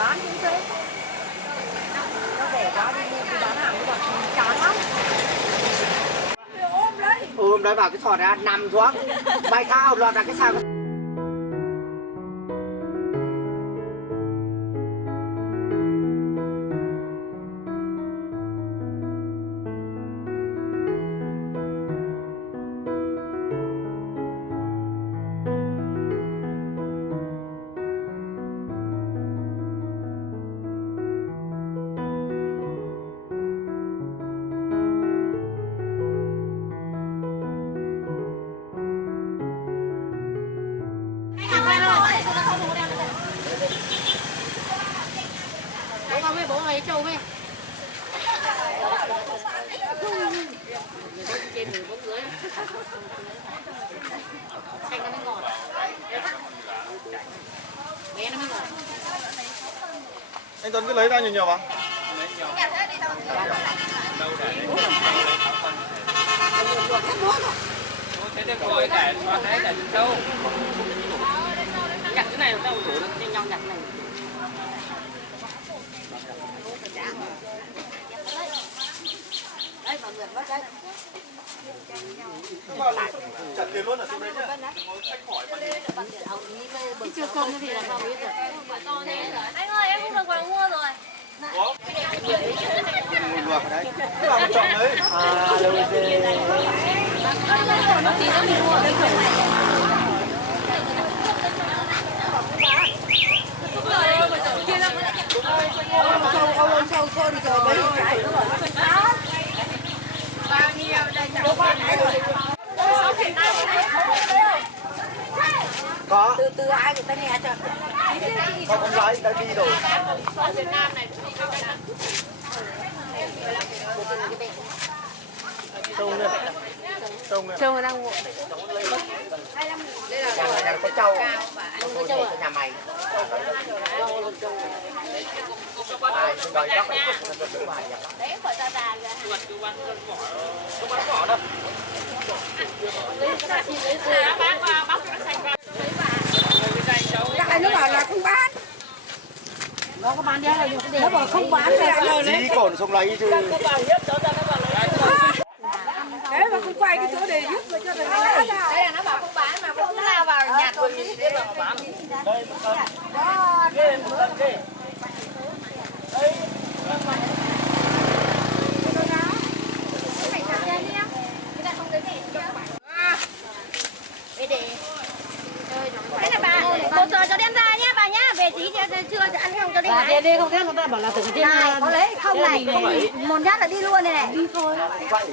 bán cũng thế. Nó rẻ quá đi bán hàng cũng chán lắm. Ôm đấy vào cái sọt ra nằm xuống. Bay thao lọt ra cái sao. Bố ơi trâu mẹ. Trên người bố dưới. Canh nó mới ngọt. Bé nó mới ngọt. Anh Tuấn cứ lấy ra nhiều nhiều vào. Thế được rồi, để con đấy để trâu. Nhặt cái này đâu đủ được nhanh nhau nhặt này. Đây mọi người bắt đây. Chặt tiền luôn ở trong đấy nhá. Chưa công thì là không biết rồi. Anh ơi, em không được vào mua rồi. Có. Luộc ở đấy. Cứ vào một chọn đấy. À, đâu rồi. Nó tí nữa mình mua ở đây rồi. Sâu đi rồi mấy cái nữa rồi. Bao nhiêu đây đâu có ai rồi. Có. Từ ai người ta nghe cho. Không con gái đã đi rồi. Việt Nam này Trâu đang ngộ. Nhà có trâu. Tôi thấy cái nhà mày. Ai đòi các bạn đứng ngoài nhà. đấy khỏi ta già ra. Không bán vỏ đâu. Bác vào bóc cho nó sạch vào. Cái nó bảo là không bán. Nó có bán đéo rồi nhưng Nó bảo không bán thì lại lời Chí cồn xong lấy chứ. đấy mà không quay cái chỗ để giúp mà cho nó ra. Đây là nó bảo không bán mà vẫn lao vào nhặt rồi đi. Đây một cân. Ghê một cân ghê. Đây. Thế là bà, một giờ cho đem ra nhá bà nhá, về tí chưa ăn không cho đem bà lại. đi không thế người ta bảo là thử trên Này, có lấy không này, một nhát là đi luôn này này. Đi thôi.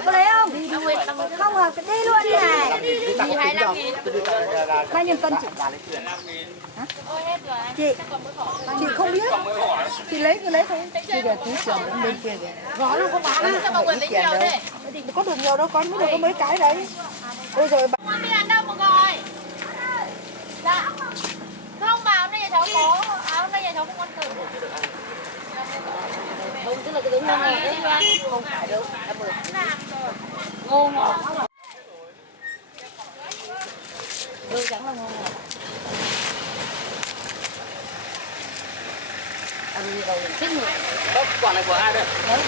Có lấy không? Không à, đi luôn đi này. Đi 25.000. Bao nhiêu cân chị? Ôi hết rồi. Chị không biết. Chị lấy cứ lấy thôi. Bây giờ tí trường đến bên kia kìa. Nó không bán. Sao mà quần lấy nhiều thế? Có được nhiều đâu, con mới được có mấy cái đấy. Ôi rồi bà. Mua tiền đâu mà gọi. Dạ. Không bà hôm nay nhà cháu có, hôm nay nhà cháu không ăn cơm. không tức là cái giống ngon này đấy. Không phải đâu. Ngô ngọt. Trắng là ngô ngọt. Ăn đi đầu thích người. Quả này của ai đây? Đấy.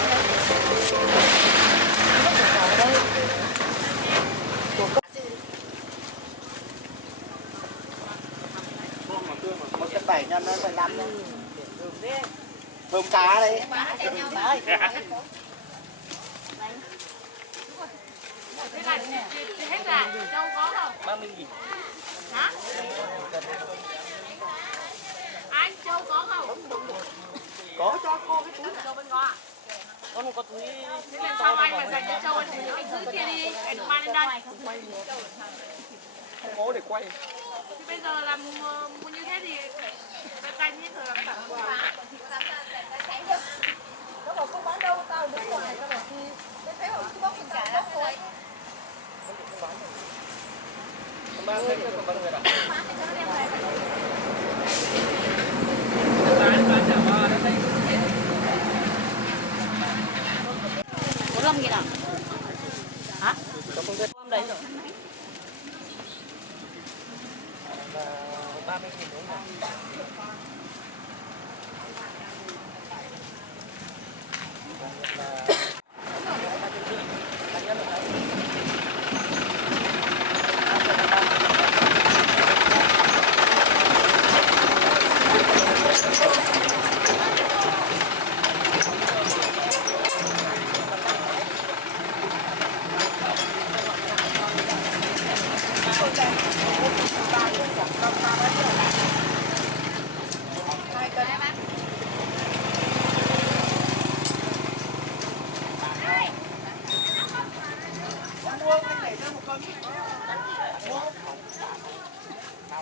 Một cái 7 nhân nó 15 đấy. Thơm cá đấy. Hết là đâu có không? 30.000. Hả? Anh Châu có không? Có cho cô cái túi. Châu bên có à? Con không có túi. Thế lần sau anh mà dành cho Châu anh giữ kia đi, anh đừng mang lên đây. Không có để quay. Thì bây giờ là mua như thế thì phải canh hết rồi là cả quà. Nó bảo không bán đâu, tao đứng ngoài tao bảo thì cái thấy họ cứ bóc mình cả đó thôi. Không bán thêm cho con người ạ. Bán chả ba đó đây. 45.000 à? Hả? Hôm đấy rồi. 30.000 đúng không?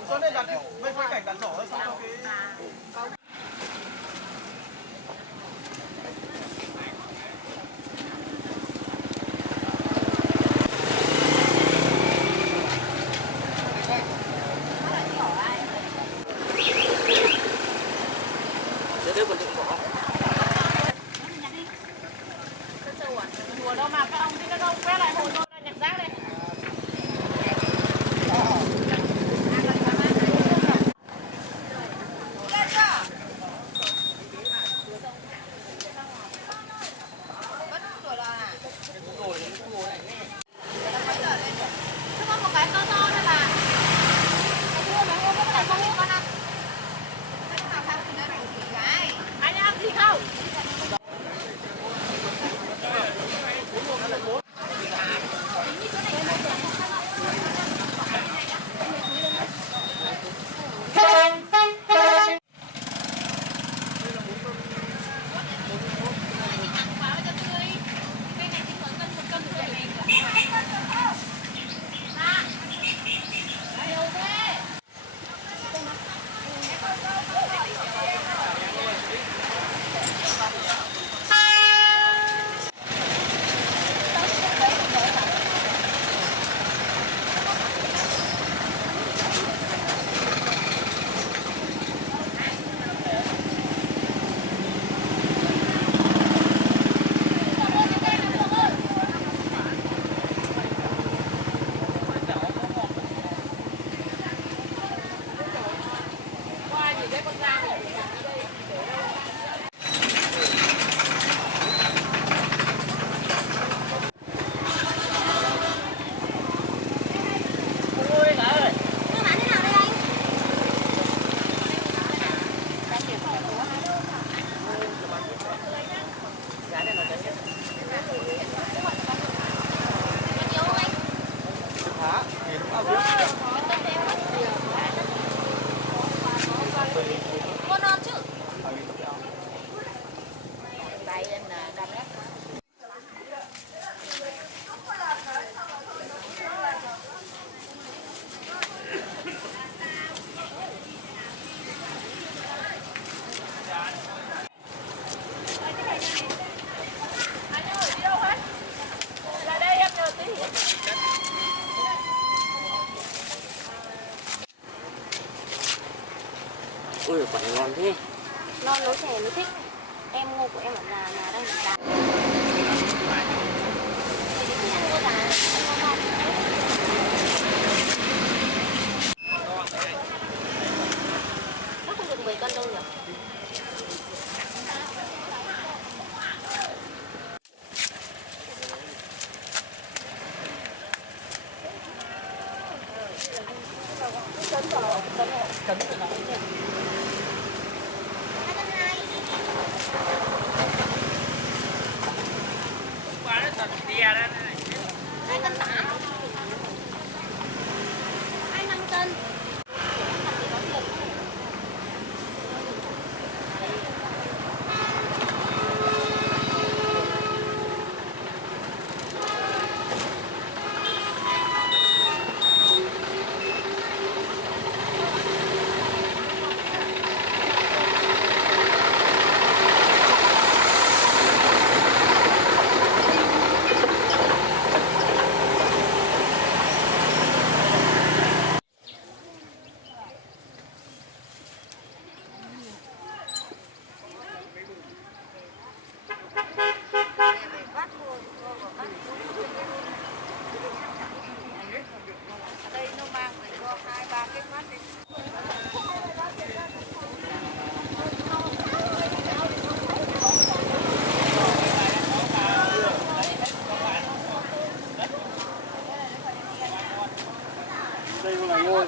Cho nên đặt bên quay cảnh đặt nhỏ hơn xong cho cái Mùa đâu mà các ông đi các ông quét lại hồ tôi là nhặt rác đây. Anh ăn gì không? Ui, quả này ngon thế. Non lối trẻ mới thích. Em ngô của em ở nhà đây là giá. Nó không được 10 cân đâu nhỉ?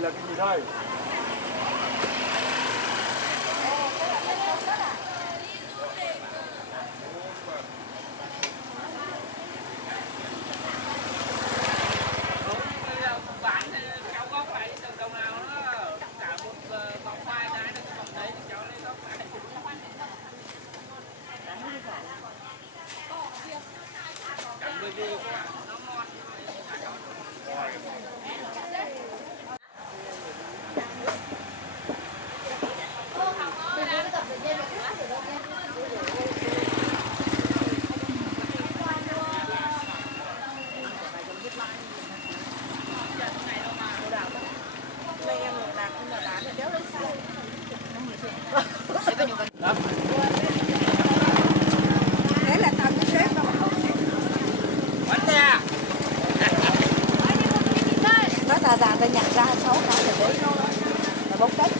là cái gì đây? Thế là tao với sếp đâu. Nó già già ta nhặt ra 6 cái rồi đấy là bốc đất.